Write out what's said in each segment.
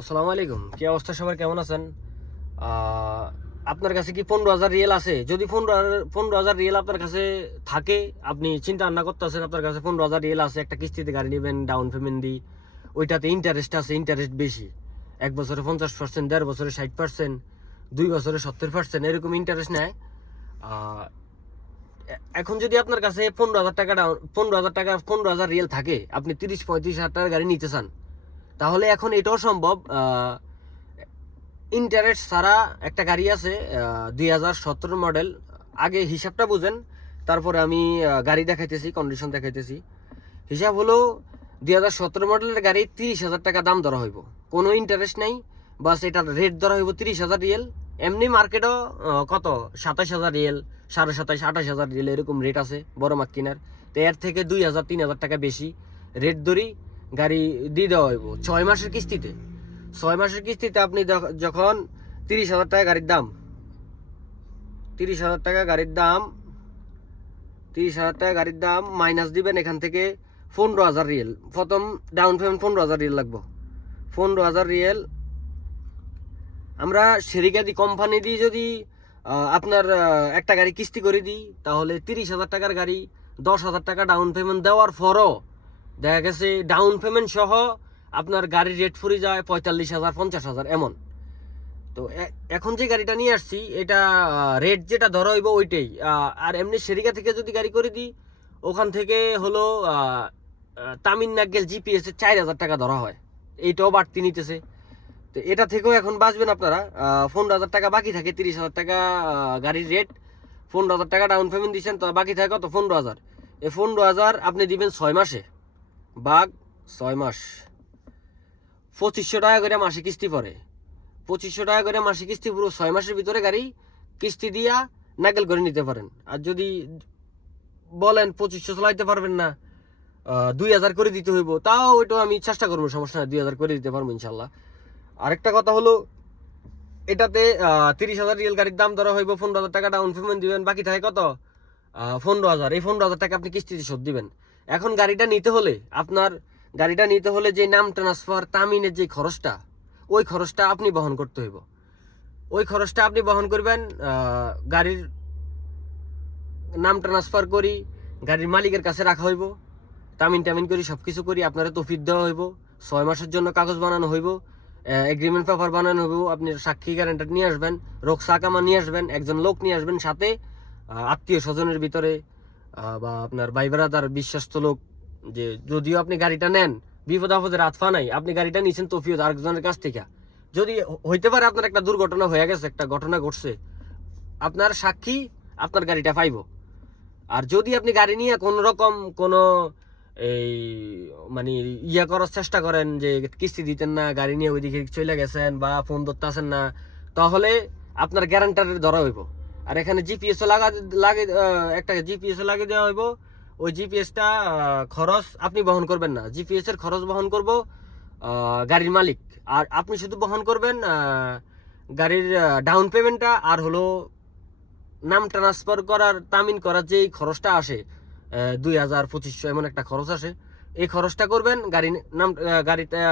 আসসালামু আলাইকুম। কি অবস্থা সবার, কেমন আছেন? আপনার কাছে কি 15,000 রিয়েল আছে? যদি 15,000 রিয়েল আপনার কাছে থাকে, আপনি চিন্তা ভাবনা করতেছেন আপনার কাছে 15,000 রিয়েল আছে, একটা কিস্তিতে গাড়ি নেবেন ডাউন পেমেন্ট দিয়ে, ওইটাতে ইন্টারেস্ট আছে, ইন্টারেস্ট বেশি, 1 বছরে 50%, 1.5 বছরে 60%, 2 বছরে 70%, এরকম ইন্টারেস্ট নেয়। আহ, এখন যদি আপনার কাছে 15,000 টাকা ডাউন 15,000 রিয়েল থাকে, আপনি 30-35 হাজার টাকার গাড়ি নিতে চান, তাহলে এখন এটাও সম্ভব। ইন্টারেস্ট ছাড়া একটা গাড়ি আছে, 2017 মডেল। আগে হিসাবটা বুঝেন, তারপরে আমি গাড়ি দেখাইতেছি, কন্ডিশন দেখাইতেছি। হিসাব হলো 2017 মডেলের গাড়ি 30,000 টাকা দাম ধরা হইব, কোনো ইন্টারেস্ট নাই, বাস এটার রেট ধরা হইব 30,000 রিয়েল। এমনি মার্কেটও কত 27,000 রিয়েল, 27,500, 28,000 রিয়েল এরকম রেট আছে বড় মাক কিনার। তো এর থেকে 2,000-3,000 টাকা বেশি রেট ধরি গাড়ি দিয়ে দেওয়া হইব 6 মাসের কিস্তিতে। 6 মাসের কিস্তিতে আপনি যখন 30,000 টাকা গাড়ির দাম, 30,000 টাকা গাড়ির দাম, 30,000 টাকা গাড়ির দাম মাইনাস দিবেন এখান থেকে 15,000 রিয়েল। প্রথম ডাউন পেমেন্ট 15,000 রিয়েল লাগবো। 15,000 রিয়েল আমরা সেরিকা দিই, কোম্পানি দিয়ে যদি আপনার একটা গাড়ি কিস্তি করে দিই, তাহলে 30,000 টাকার গাড়ি 10,000 টাকা ডাউন পেমেন্ট দেওয়ার পরও দেখা গেছে ডাউন পেমেন্ট সহ আপনার গাড়ির রেট ফুরি যায় 45,000, 50,000 এমন। তো এখন যে গাড়িটা নিয়ে আসছি, এটা রেট যেটা ধরা হইব ওইটাই। আর এমনি সেরিকা থেকে যদি গাড়ি করে দিই, ওখান থেকে হলো তামিলনাগেল জিপিএস এর 4,000 টাকা ধরা হয়, এইটাও বাড়তি নিতেছে। তো এটা থেকেও এখন বাঁচবেন আপনারা। 15,000 টাকা বাকি থাকে, 30,000 টাকা গাড়ির রেট, 15,000 টাকা ডাউন পেমেন্ট দিচ্ছেন, তো বাকি থাকে কত? 15,000। এই 15,000 আপনি দিবেন 6 মাসে, বাঘ 6 মাস, 2,500 টাকা করে মাসে কিস্তি পড়ে। 2,500 টাকা করে মাসে কিস্তি, পুরো 6 মাসের ভিতরে গাড়ি কিস্তি দিয়া নাকেল করে নিতে পারেন। আর যদি বলেন 2,500 চালাইতে পারবেন না, 2,000 করে দিতে হইব, তাও ওইটাও আমি চেষ্টা করবো, সমস্যা নাই, 2,000 করে দিতে পারবো ইনশাল্লাহ। আরেকটা কথা হলো, এটাতে 30,000 রিয়েল গাড়ির দাম ধরা হইব, 15,000 টাকা ডাউন পেমেন্ট দিবেন, বাকি থাকে কত? 15,000। এই 15,000 টাকা আপনি কিস্তিতে শোধ দিবেন। এখন গাড়িটা নিতে হলে, আপনার গাড়িটা নিতে হলে যে নাম ট্রান্সফার, তামিনের যে খরচটা, ওই খরচটা আপনি বহন করতে হইব। ওই খরচটা আপনি বহন করবেন। গাড়ির নাম ট্রান্সফার করি গাড়ির মালিকের কাছে রাখা হইব, তামিন টামিন করি, সব কিছু করি, আপনারা তফিদ দেওয়া হইব, 6 মাসের জন্য কাগজ বানানো হইব, এগ্রিমেন্ট পেপার বানানো হইব, আপনি সাক্ষী গ্যারান্টার নিয়ে আসবেন, রোকসা কামা নিয়ে আসবেন, একজন লোক নিয়ে আসবেন সাথে, আত্মীয় স্বজনের ভিতরে বা আপনার ভাই ব্রাদার বিশ্বস্ত লোক। যে যদিও আপনি গাড়িটা নেন, বিপদ আপদের হাত ফা নাই, আপনি গাড়িটা নিয়েছেন তফিয়ত আরেকজনের কাছ থেকে, যদি হইতে পারে আপনার একটা দুর্ঘটনা হয়ে গেছে, একটা ঘটনা ঘটছে, আপনার সাক্ষী আপনার গাড়িটা পাইব। আর যদি আপনি গাড়ি নিয়ে কোন রকম কোনো এই মানে করার চেষ্টা করেন যে কিস্তি দিতেন না, গাড়ি নিয়ে ওইদিকে চলে গেছেন বা ফোন ধরতে আসেন না, তাহলে আপনার গ্যারান্টারের ধরা হইব। আর এখানে জিপিএস লাগে, একটা জিপিএস লাগিয়ে দেওয়া হইব। ওই জিপিএসটা খরচ আপনি বহন করবেন না, জিপিএস এর খরচ বহন করব গাড়ির মালিক। আর আপনি শুধু বহন করবেন গাড়ির ডাউন পেমেন্টটা, আর হলো নাম ট্রান্সফার করার, তামিন করার যে খরচটা আসে 2,000-2,500 এমন একটা খরচ আসে, এই খরচটা করবেন। গাড়িটা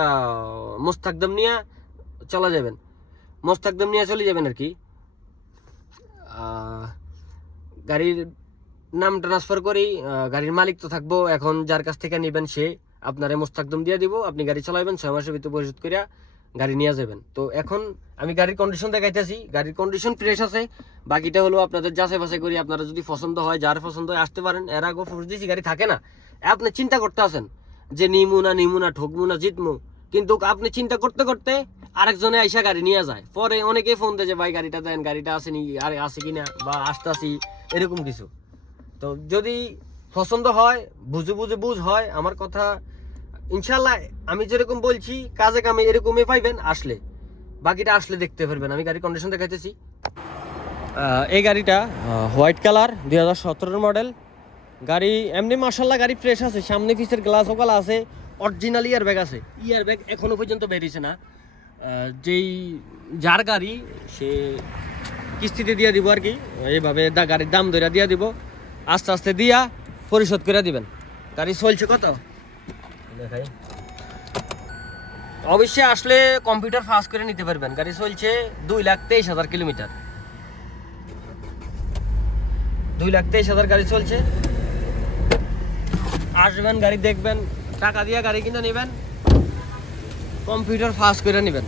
মোস্তাকদম নিয়ে চলে যাবেন, মোস্তাকদম নিয়ে চলে যাবেন আর কি। গাড়ির নাম ট্রান্সফার করি, গাড়ির মালিক তো থাকবো, এখন যার কাছ থেকে নেবেন সে আপনারে মোস্তাকদম দিয়ে দিব, আপনি গাড়ি চালাবেন, 6 মাসের ভিতরে পরিশোধ করিয়া গাড়ি নিয়ে যাবেন। তো এখন আমি গাড়ির কন্ডিশন দেখাইতেছি, গাড়ির কন্ডিশন ফ্রেশ আছে, বাকিটা হলো আপনাদের যাচাই বাছাই করি। আপনারা যদি পছন্দ হয়, যার পছন্দ হয় আসতে পারেন। এর আগে ফোর্স গাড়ি থাকে না, আপনি চিন্তা করতে আছেন যে নিমু না ঠকমু না জিতমু, কিন্তু আপনি চিন্তা করতে করতে আরেকজনে আইসা গাড়ি নিয়ে যায়, পরে অনেকেই ফোন দেয় যে ভাই গাড়িটা দেন, গাড়িটা আসেনি, আরে আসে কিনা বা আসতে আসি, এরকম কিছু। তো যদি পছন্দ হয়, বুঝ হয় আমার কথা, ইনশাল্লাহ আমি যেরকম বলছি কাজে কামে এরকমই পাইবেন আসলে। বাকিটা আসলে দেখতে পারবেন। আমি গাড়ির কন্ডিশন দেখাইতেছি। এই গাড়িটা হোয়াইট কালার, 2017 মডেল গাড়ি। এমনি মার্শাল্লাহ গাড়ি ফ্রেশ আছে, সামনে পিছের গ্লাস ওকালা আছে, অরিজিনাল ইয়ার ব্যাগ আছে। ইয়ার ব্যাগ এখনো পর্যন্ত বেরিয়েছে না। যেই যার গাড়ি সে কিস্তিতে দিয়ে দিব আর কি, এইভাবে গাড়ির দাম ধরে দিয়ে দিব, আস্তে আস্তে দিয়া পরিশোধ করে দিবেন। গাড়ি চলছে কত দেখাই, অবশ্যই আসলে কম্পিউটার ফাস্ট করে নিতে পারবেন। গাড়ি চলছে 2,23,000 কিলোমিটার, 2,23,000 গাড়ি চলছে। আসবেন, গাড়ি দেখবেন, টাকা দিয়ে গাড়ি কিনে নেবেন, কম্পিউটার ফাস্ট করে নেবেন।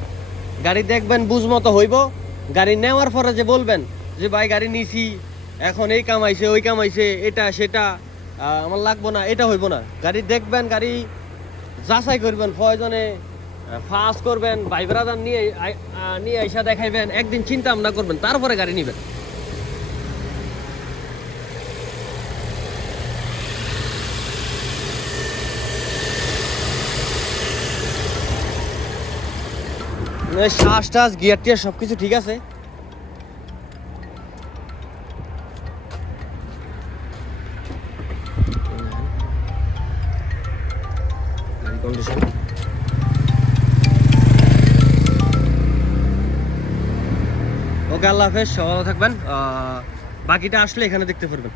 গাড়ি দেখবেন, বুঝমতো হইব। গাড়ি নেওয়ার পরে যে বলবেন যে ভাই গাড়ি নিছি, এখন এই কামাইছে ওই কামাইছে, এটা সেটা আমার লাগবো না, এটা হইব না। গাড়ি দেখবেন, গাড়ি যাচাই করবেন, প্রয়োজনে ফাস্ট করবেন, ভাই ব্রাদার নিয়ে আইসা দেখাইবেন, একদিন চিন্তা ভাবনা করবেন, তারপরে গাড়ি নেবেন। শ্বাস টাস গিয়ার টিয়ার সবকিছু ঠিক আছে। গাড়ি কন্ডিশন ওকে, আল্লাহ হাফেজ, সবাই ভালো থাকবেন। বাকিটা আসলে এখানে দেখতে পারবেন।